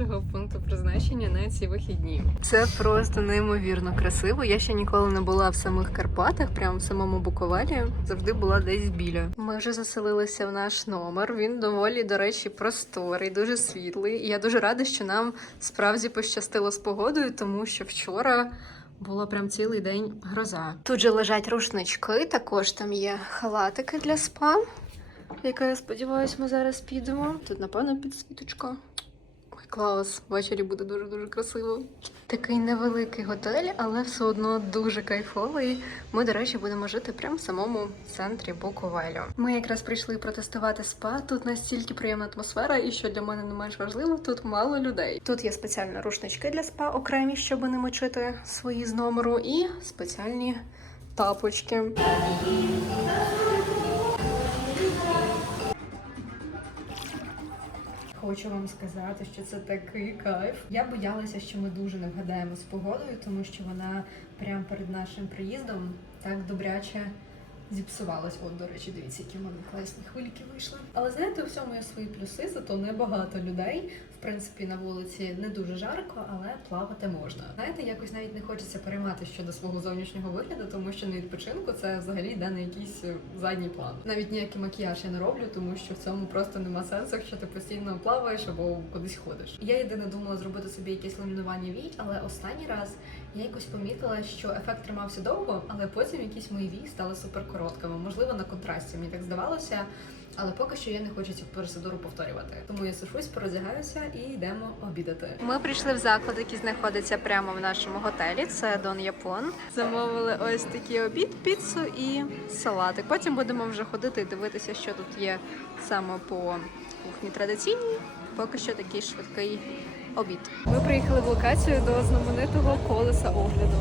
нашого пункту призначення на ці вихідні. Це просто неймовірно красиво. Я ще ніколи не була в самих Карпатах, прямо в самому Буковелі. Завжди була десь біля. Ми вже заселилися в наш номер. Він доволі, до речі, просторий, дуже світлий. Я дуже рада, що нам справді пощастило з погодою, тому що вчора. Було прям цілий день гроза. Тут же лежать рушнички, також там є халатики для спа, в яке, я сподіваюся, ми зараз підемо. Тут, напевно, підсвіточка. Клас, ввечері буде дуже-дуже красиво. Такий невеликий готель, але все одно дуже кайфовий. Ми, до речі, будемо жити прямо в самому центрі Буковелю. Ми якраз прийшли протестувати спа. Тут настільки приємна атмосфера, і що для мене не менш важливо, тут мало людей. Тут є спеціальні рушнички для спа, окремі, щоб не мочити свої з номеру, і спеціальні тапочки. Хочу вам сказати, що це такий кайф. Я боялася, що ми дуже не вгадаємо з погодою, тому що вона прямо перед нашим приїздом так добряче зіпсувалась. От, до речі, дивіться, які в мене класні хвильки вийшли. Але знаєте, у всьому є свої плюси, зато небагато людей. В принципі, на вулиці не дуже жарко, але плавати можна. Знаєте, якось навіть не хочеться переймати щодо свого зовнішнього вигляду, тому що на відпочинку це взагалі йде на якийсь е, задній план. Навіть ніякий макіяж я не роблю, тому що в цьому просто нема сенсу, якщо ти постійно плаваєш або кудись ходиш. Я єдине думала зробити собі якесь ламінування вій, але останній раз я якось помітила, що ефект тримався довго, але потім якісь мої вії стали супер короткими. Можливо, на контрасті мені так здавалося. Але поки що я не хочу цю процедуру повторювати. Тому я сушусь, порозягаюся і йдемо обідати. Ми прийшли в заклад, який знаходиться прямо в нашому готелі. Це Дон Япон. Замовили ось такий обід, піцу і салатик. Потім будемо вже ходити і дивитися, що тут є саме по кухні традиційній. Поки що такий швидкий обід. Ми приїхали в локацію до знаменитого колеса огляду.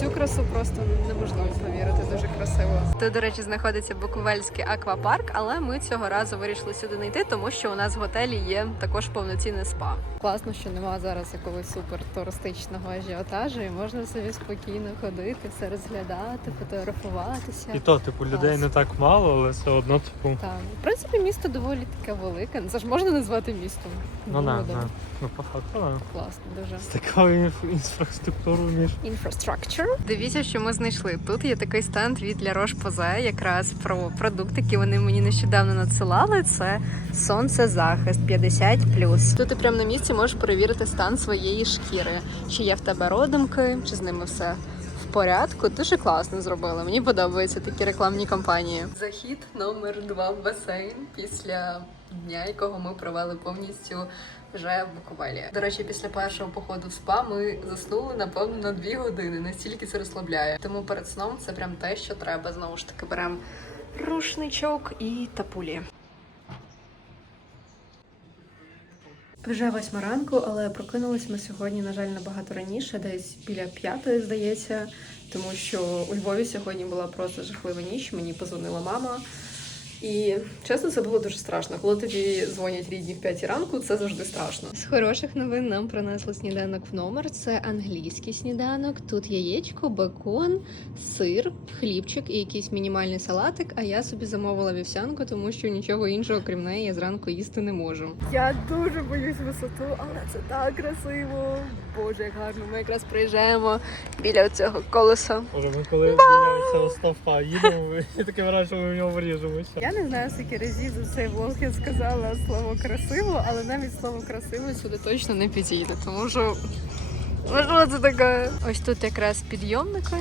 Цю красу просто неможливо повірити, дуже красиво. Тут, до речі, знаходиться Буковельський аквапарк, але ми цього разу вирішили сюди не йти, тому що у нас в готелі є також повноцінне спа. Класно, що немає зараз якогось супер туристичного ажіотажу, і можна собі спокійно ходити, все розглядати, фотографуватися. І то, типу, людей Клас. не так мало, але все одно, типу, Так, в принципі, місто доволі таке велике. Ну, Це ж можна назвати містом. ну не, Думаю, не. Ну, по факту. Класно, дуже. З такою інф- інфраструктурою між. Infrastructure. Дивіться, що ми знайшли. Тут є такий стенд від для Roche Posay, якраз про продукти, які вони мені нещодавно надсилали. Це сонцезахист 50+. Тут ти прямо на місці можеш перевірити стан своєї шкіри, чи є в тебе родимки, чи з ними все. В порядку, дуже класно зробили. Мені подобаються такі рекламні кампанії. Захід номер два в басейн після дня, якого ми провели повністю вже в Буковелі. До речі, після першого походу в спа ми заснули напевно на дві години. Настільки це розслабляє. Тому перед сном це прям те, що треба. Знову ж таки, беремо рушничок і тапулі. Вже восьма ранку, але прокинулись ми сьогодні, на жаль, набагато раніше, десь біля п'ятої, здається, тому що у Львові сьогодні була просто жахлива ніч. Мені позвонила мама. І чесно, це було дуже страшно. Коли тобі дзвонять рідні в п'ятій ранку, це завжди страшно. З хороших новин нам принесли сніданок в номер. Це англійський сніданок. Тут яєчко, бекон, сир, хлібчик і якийсь мінімальний салатик. А я собі замовила вівсянку, тому що нічого іншого, крім неї, я зранку їсти не можу. Я дуже боюсь висоту, але це так красиво. Боже, як гарно. Ми якраз приїжджаємо біля цього колеса. Боже, ми коли біля цього стовпа їдемо, і таке враження, що ми в нього вріжемося. Я не знаю, скільки разів за цей влог я сказала слово красиво, але навіть слово красиво сюди точно не підійде, тому що що це таке? Ось тут якраз підйомники.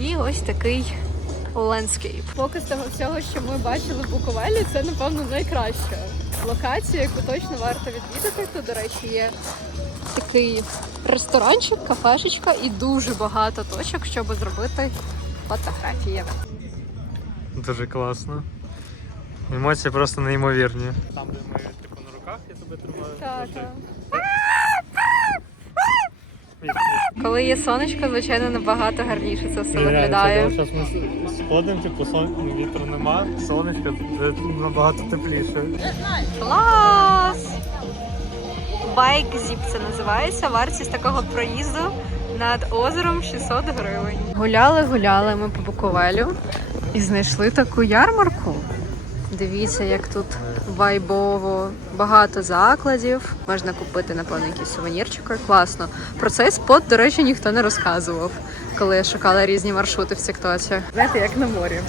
І ось такий ландскейп. Поки з того всього, що ми бачили в Буковелі, це напевно найкраща локація, яку точно варто відвідати. Тут, до речі, є такий ресторанчик, кафешечка і дуже багато точок, щоб зробити фотографії. Дуже класно. Емоції просто неймовірні. Там, де ми типу на руках, я тебе тримаю. Так, так. Коли є сонечко, звичайно, набагато гарніше це все виглядає. Зараз ми сходимо, типу, сон... вітру нема, сонечко вже набагато тепліше. Клас! Байк зіп це називається. Вартість такого проїзду над озером 600 гривень. Гуляли, гуляли ми по Буковелю. І знайшли таку ярмарку. Дивіться, як тут вайбово, багато закладів. Можна купити, напевно, якісь сувенірчики. Класно. Про цей спот, до речі, ніхто не розказував, коли я шукала різні маршрути в Тіктоці. Знаєте, як на морі.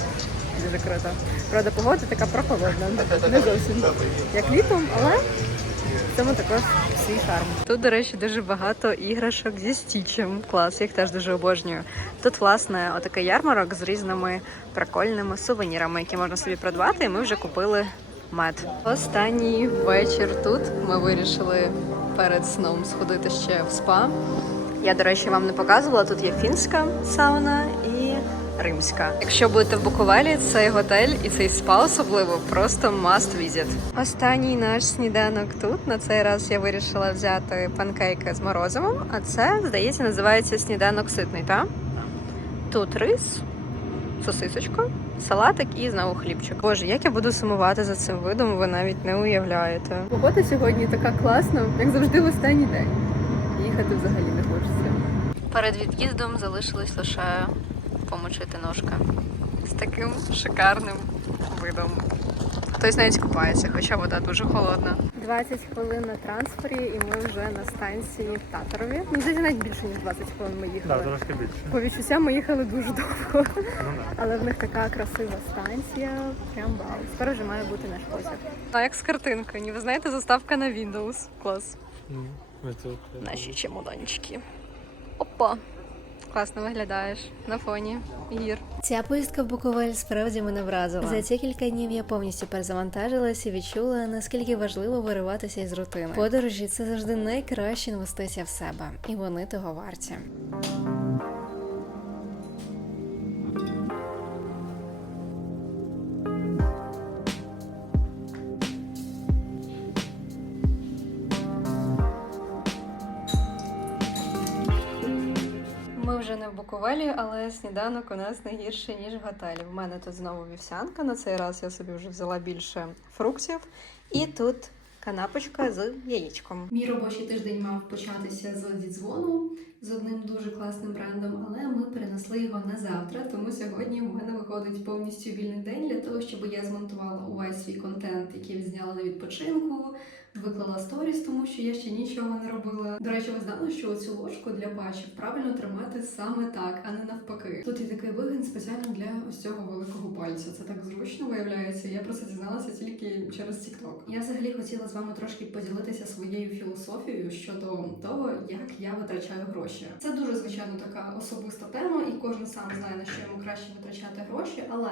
Дуже круто. Правда, погода така прохолодна, не зовсім як літом, але в цьому також свій шарм. Тут, до речі, дуже багато іграшок зі стічем. Клас, я їх теж дуже обожнюю. Тут, власне, отакий ярмарок з різними прикольними сувенірами, які можна собі придбати. І ми вже купили мед. Останній вечір тут ми вирішили перед сном сходити ще в спа. Я, до речі, вам не показувала. Тут є фінська сауна і римська. Якщо будете в Буковелі, цей готель і цей спа особливо просто must visit. Останній наш сніданок тут. На цей раз я вирішила взяти панкейки з морозивом, а це, здається, називається сніданок ситний, так? Тут рис, сосисочка, салатик і знову хлібчик. Боже, як я буду сумувати за цим видом, ви навіть не уявляєте. Погода сьогодні така класна, як завжди в останній день. Їхати взагалі не хочеться. Перед від'їздом залишилось лише помочити ножка з таким шикарним видом. Хтось навіть купається, хоча вода дуже холодна. 20 хвилин на трансфері, і ми вже на станції в Татарові. Ну, здається, навіть більше ніж 20 хвилин ми їхали. Так, трошки більше. По відчуттям ми їхали дуже довго, Ну да. але в них така красива станція. Прям вау. Скоро вже має бути наш потяг. А як з картинкою? Ні, ви знаєте, заставка на Windows. Клас. Тут. Наші чемоданчики. Опа! Класно виглядаєш на фоні гір. Ця поїздка в Буковель справді мене вразила. За ці кілька днів я повністю перезавантажилась і відчула, наскільки важливо вириватися із рутини. Подорожі це завжди найкраща інвестиція в себе, і вони того варті. Буковелі, але сніданок у нас не гірший, ніж в готелі. В мене тут знову вівсянка. На цей раз я собі вже взяла більше фруктів. І тут канапочка з яєчком. Мій робочий тиждень мав початися з дідзвону з одним дуже класним брендом, але ми перенесли його на завтра. Тому сьогодні в мене виходить повністю вільний день для того, щоб я змонтувала увесь свій контент, який відзняла на відпочинку. Виклала сторіс, тому що я ще нічого не робила. До речі, ви знали, що цю ложку для пачів правильно тримати саме так, а не навпаки. Тут є такий вигін спеціально для ось цього великого пальця. Це так зручно виявляється. Я про це дізналася тільки через TikTok. Я взагалі хотіла з вами трошки поділитися своєю філософією щодо того, як я витрачаю гроші. Це дуже звичайно така особиста тема, і кожен сам знає на що йому краще витрачати гроші, але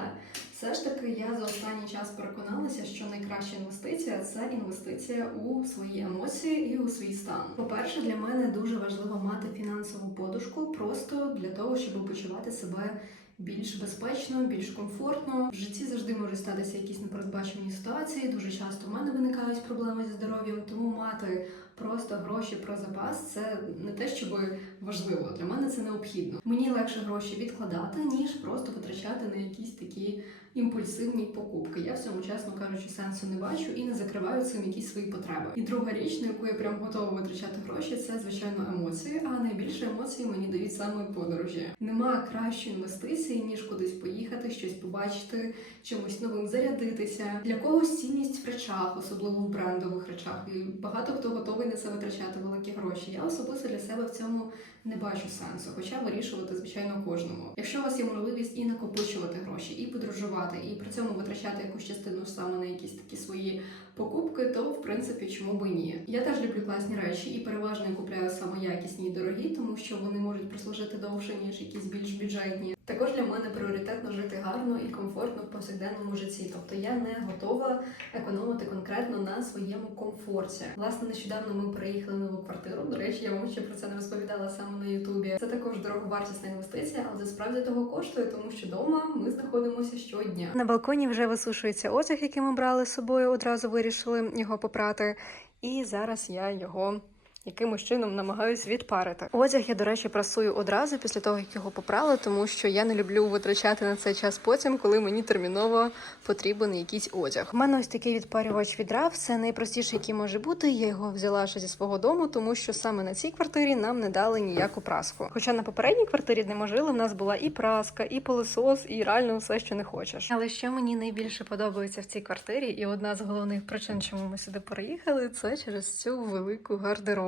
все ж таки я за останній час переконалася, що найкраща інвестиція це інвестиція у свої емоції і у свій стан. По-перше, для мене дуже важливо мати фінансову подушку просто для того, щоб почувати себе. Більш безпечно, більш комфортно. В житті завжди можуть статися якісь непередбачені ситуації. Дуже часто в мене виникають проблеми зі здоров'ям, тому мати просто гроші про запас це не те, щоб важливо. Для мене це необхідно. Мені легше гроші відкладати, ніж просто витрачати на якісь такі імпульсивні покупки. Я в цьому, чесно кажучи, сенсу не бачу і не закриваю цим якісь свої потреби. І друга річ, на яку я прям готова витрачати гроші, це звичайно емоції. А найбільше емоцій мені дають саме подорожі. Нема кращої інвестиції, ніж кудись поїхати, щось побачити, чимось новим зарядитися. Для когось цінність в речах, особливо в брендових речах. І багато хто готовий це витрачати великі гроші. Я особисто для себе в цьому не бачу сенсу, хоча вирішувати, звичайно, кожному. Якщо у вас є можливість і накопичувати гроші, і подорожувати, і при цьому витрачати якусь частину саме на якісь такі свої покупки, то в принципі чому би ні. Я теж люблю класні речі і переважно купляю саме якісні і дорогі, тому що вони можуть прослужити довше ніж якісь більш бюджетні. Також для мене пріоритетно жити гарно і комфортно в повсякденному житті. Тобто я не готова економити конкретно на своєму комфорті. Власне, нещодавно ми переїхали нову квартиру. До речі, я вам ще про це не розповідала саме на Ютубі. Це також дороговартісна інвестиція, але це справді того коштує, тому що вдома ми знаходимося щодня. На балконі вже висушується одяг, який ми брали з собою. Одразу вирішили його попрати. І зараз я його якимось чином намагаюсь відпарити. Одяг я, до речі, прасую одразу після того, як його попрала, тому що я не люблю витрачати на цей час потім, коли мені терміново потрібен якийсь одяг. У мене ось такий відпарювач відрав. Це найпростіший, який може бути. Я його взяла ще зі свого дому, тому що саме на цій квартирі нам не дали ніяку праску. Хоча на попередній квартирі, де ми жили, в нас була і праска, і пилосос, і реально все, що не хочеш. Але що мені найбільше подобається в цій квартирі, і одна з головних причин, чому ми сюди переїхали, це через цю велику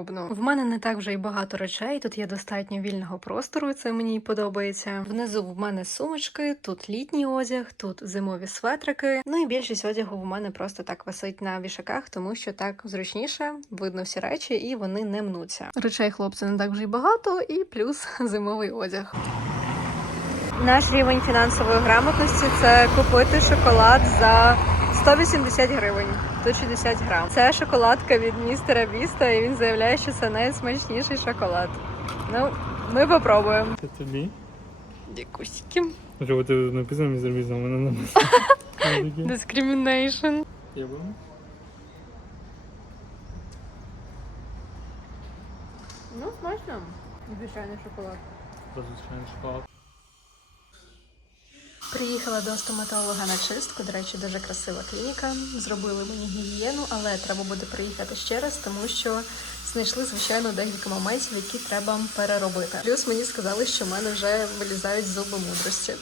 гардеробну. В мене не так вже й багато речей. Тут є достатньо вільного простору. і Це мені подобається. Внизу в мене сумочки, тут літній одяг, тут зимові светрики. Ну і більшість одягу в мене просто так висить на вішаках, тому що так зручніше, видно всі речі, і вони не мнуться. Речей хлопця не так вже й багато, і плюс зимовий одяг. Наш рівень фінансової грамотності це купити шоколад за 180 гривень, 160 грам. Це шоколадка від містера Біста, і він заявляє, що це найсмачніший шоколад. Ну, ми попробуємо. Це тобі? Дякусики. Що ти написано містер Біст, а мене написано. Discrimination. Я був? Ну, смачно. Звичайний шоколад. Звичайний шоколад. Приїхала до стоматолога на чистку. До речі, дуже красива клініка. Зробили мені гігієну, але треба буде приїхати ще раз, тому що знайшли звичайно декілька моментів, які треба переробити. Плюс мені сказали, що в мене вже вилізають зуби мудрості.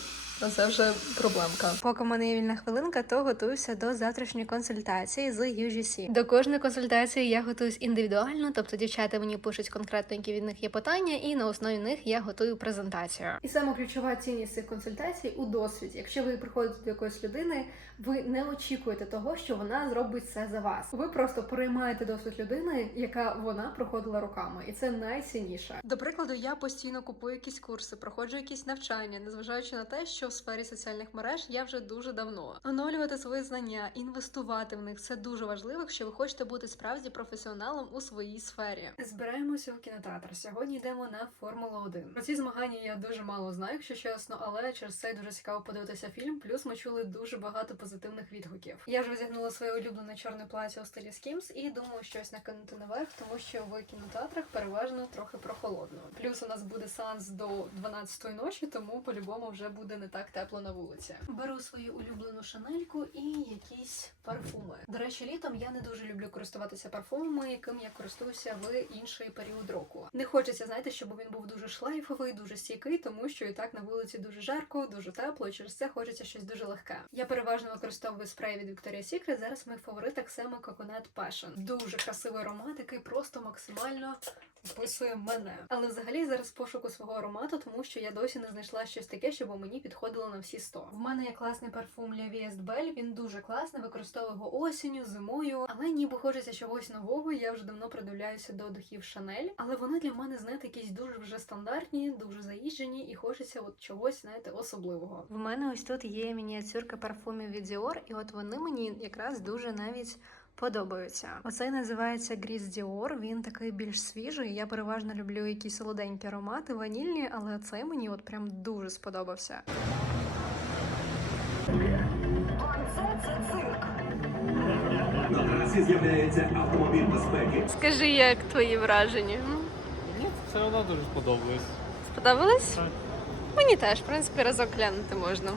А Це вже проблемка. Поки в мене є вільна хвилинка, то готуюся до завтрашньої консультації з UGC. До кожної консультації я готуюсь індивідуально, тобто дівчата мені пишуть конкретно, які від них є питання, і на основі них я готую презентацію. І саме ключова цінність цих консультацій у досвіді. Якщо ви приходите до якоїсь людини, ви не очікуєте того, що вона зробить все за вас. Ви просто приймаєте досвід людини, яка вона проходила роками, і це найцінніше. До прикладу, я постійно купую якісь курси, проходжу якісь навчання, незважаючи на те, що в сфері соціальних мереж я вже дуже давно. Оновлювати свої знання, інвестувати в них це дуже важливо, якщо ви хочете бути справді професіоналом у своїй сфері. Збираємося у кінотеатр. Сьогодні йдемо на Формулу 1. Про ці змагання я дуже мало знаю, якщо чесно, але через це дуже цікаво подивитися фільм. Плюс ми чули дуже багато позитивних відгуків. Я вже одягнула своє улюблене чорне плаття у стилі Skims і думаю щось накинути наверх, тому що в кінотеатрах переважно трохи прохолодно. Плюс у нас буде сеанс до 12-ї ночі, тому по-любому вже буде не так тепло на вулиці. Беру свою улюблену шанельку і якісь парфуми. До речі, літом я не дуже люблю користуватися парфумами, яким я користуюся в інший період року. Не хочеться, знаєте, щоб він був дуже шлейфовий, дуже стійкий, тому що і так на вулиці дуже жарко, дуже тепло, і через це хочеться щось дуже легке. Я переважно використовую спрей від Victoria's Secret. Зараз мій фаворит так само Coconut Passion. Дуже красивий аромат, який просто максимально описує мене. Але взагалі зараз пошуку свого аромату, тому що я досі не знайшла щось таке, щоб мені підходило на всі 100. В мене є класний парфум La Vie est Belle, Він дуже класний, використовую його осінню, зимою. Але ніби хочеться чогось нового. Я вже давно придивляюся до духів Шанель, але вони для мене знаєте якісь дуже вже стандартні, дуже заїжджені, і хочеться от чогось знаєте особливого. В мене ось тут є мініатюрка парфумів від Dior, і от вони мені якраз дуже навіть подобаються. Оцей називається Гріз Dior, Він такий більш свіжий. Я переважно люблю якісь солоденькі аромати, ванільні, але цей мені от прям дуже сподобався. Наразі з'являється автомобіль безпеки. Скажи, як твої враження? Ні, це вона дуже сподобалась. Сподобалось? Так. Мені теж, в принципі, разок глянути можна.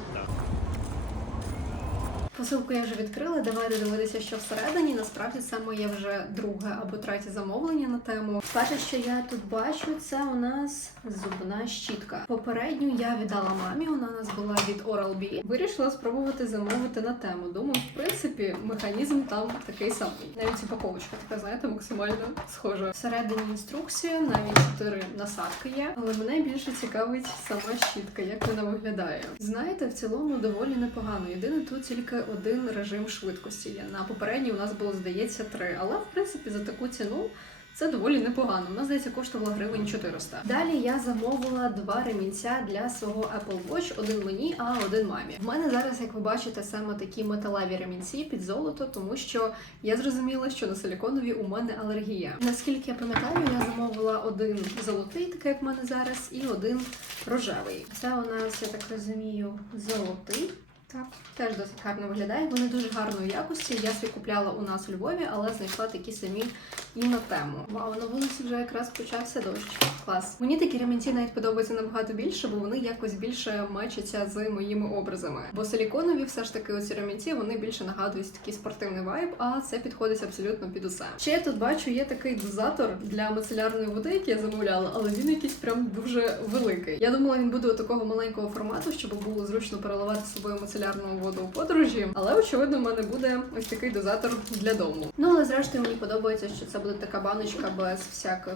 Посилку я вже відкрила. Давайте дивитися, що всередині. Насправді це моє вже друге або третє замовлення на тему. Перше, що я тут бачу, це у нас зубна щітка. Попередню я віддала мамі. Вона у нас була від Oral-B. Вирішила спробувати замовити на тему. Думаю, в принципі, механізм там такий самий. Навіть упаковочка така, знаєте, максимально схожа. Всередині інструкція, навіть чотири насадки є. Але мене більше цікавить сама щітка, як вона виглядає. Знаєте, в цілому доволі непогано. Єдине тут тільки один режим швидкості. є. На попередній у нас було, здається, три. Але в принципі за таку ціну. Це доволі непогано. Вона, здається, коштувала гривень 400. Далі я замовила два ремінця для свого Apple Watch. Один мені, а один мамі. В мене зараз, як ви бачите, саме такі металеві ремінці під золото, тому що я зрозуміла, що на силіконові у мене алергія. Наскільки я пам'ятаю, я замовила один золотий, такий як в мене зараз, і один рожевий. Це у нас, я так розумію, золотий. Так, теж досить гарно виглядає. Вони дуже гарної якості. Я свій купляла у нас у Львові, але знайшла такі самі і на тему. Вау, на вулиці вже якраз почався дощ. Клас. Мені такі ремінці навіть подобаються набагато більше, бо вони якось більше мечаться з моїми образами. Бо силіконові, все ж таки, оці ремінці вони більше нагадують такий спортивний вайб, а це підходить абсолютно під усе. Ще я тут бачу, є такий дозатор для мицелярної води, який я замовляла, але він якийсь прям дуже великий. Я думала, він буде такого маленького формату, щоб було зручно переливати собою мицелярну воду у подорожі. Але очевидно, в мене буде ось такий дозатор для дому. Ну але зрештою мені подобається, що це буде така баночка без всяких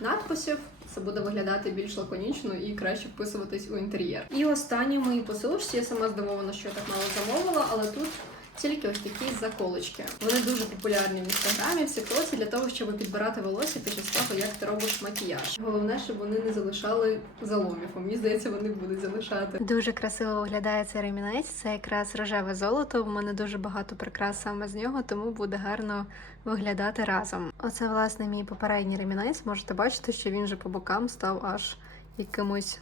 надписів. Це буде виглядати більш лаконічно і краще вписуватись у інтер'єр. І останні мої посилочці, я сама здивована, що я так мало замовила, але тут тільки ось такі заколочки. Вони дуже популярні в інстаграмі, в Сікроці для того, щоб підбирати волосся під час того, як ти робиш макіяж. Головне, щоб вони не залишали заломів. Мені здається, вони будуть залишати. Дуже красиво виглядає цей ремінець. Це якраз рожеве золото. У мене дуже багато прикрас саме з нього, тому буде гарно виглядати разом. Оце власне мій попередній ремінець. Можете бачити, що він же по бокам став аж якимось.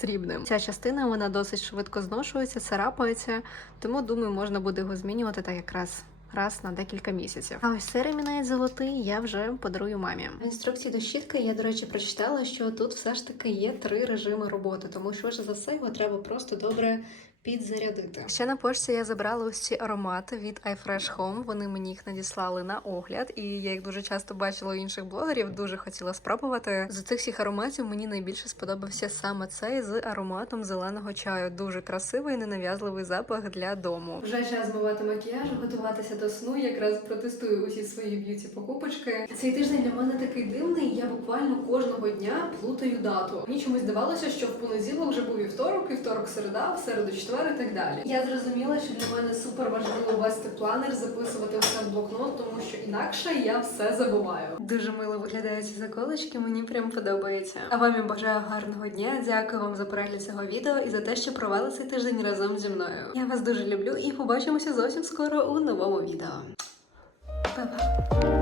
Срібним. Ця частина вона досить швидко зношується, царапається, тому думаю, можна буде його змінювати так якраз раз на декілька місяців. А ось цей ремінець золотий я вже подарую мамі. В інструкції до щітки я, до речі, прочитала, що тут все ж таки є три режими роботи, тому швидше за все його треба просто добре підзарядити. Ще на пошті я забрала ось ці аромати від iFresh Home. Вони мені їх надіслали на огляд, і я їх дуже часто бачила у інших блогерів. Дуже хотіла спробувати. З цих всіх ароматів мені найбільше сподобався саме цей з ароматом зеленого чаю. Дуже красивий, ненав'язливий запах для дому. Вже час змивати макіяж, готуватися до сну. Якраз протестую усі свої б'юті покупочки. Цей тиждень для мене такий дивний. Я буквально кожного дня плутаю дату. Мені чомусь здавалося, що в понеділок вже був вівторок, вівторок, середа, в середу, четвер і так далі. Я зрозуміла, що для мене супер важливо вести планер, записувати все в блокнот, тому що інакше я все забуваю. Дуже мило виглядають ці заколочки, мені прям подобається. А вам я бажаю гарного дня. Дякую вам за перегляд цього відео і за те, що провели цей тиждень разом зі мною. Я вас дуже люблю і побачимося зовсім скоро у новому відео. Па-па!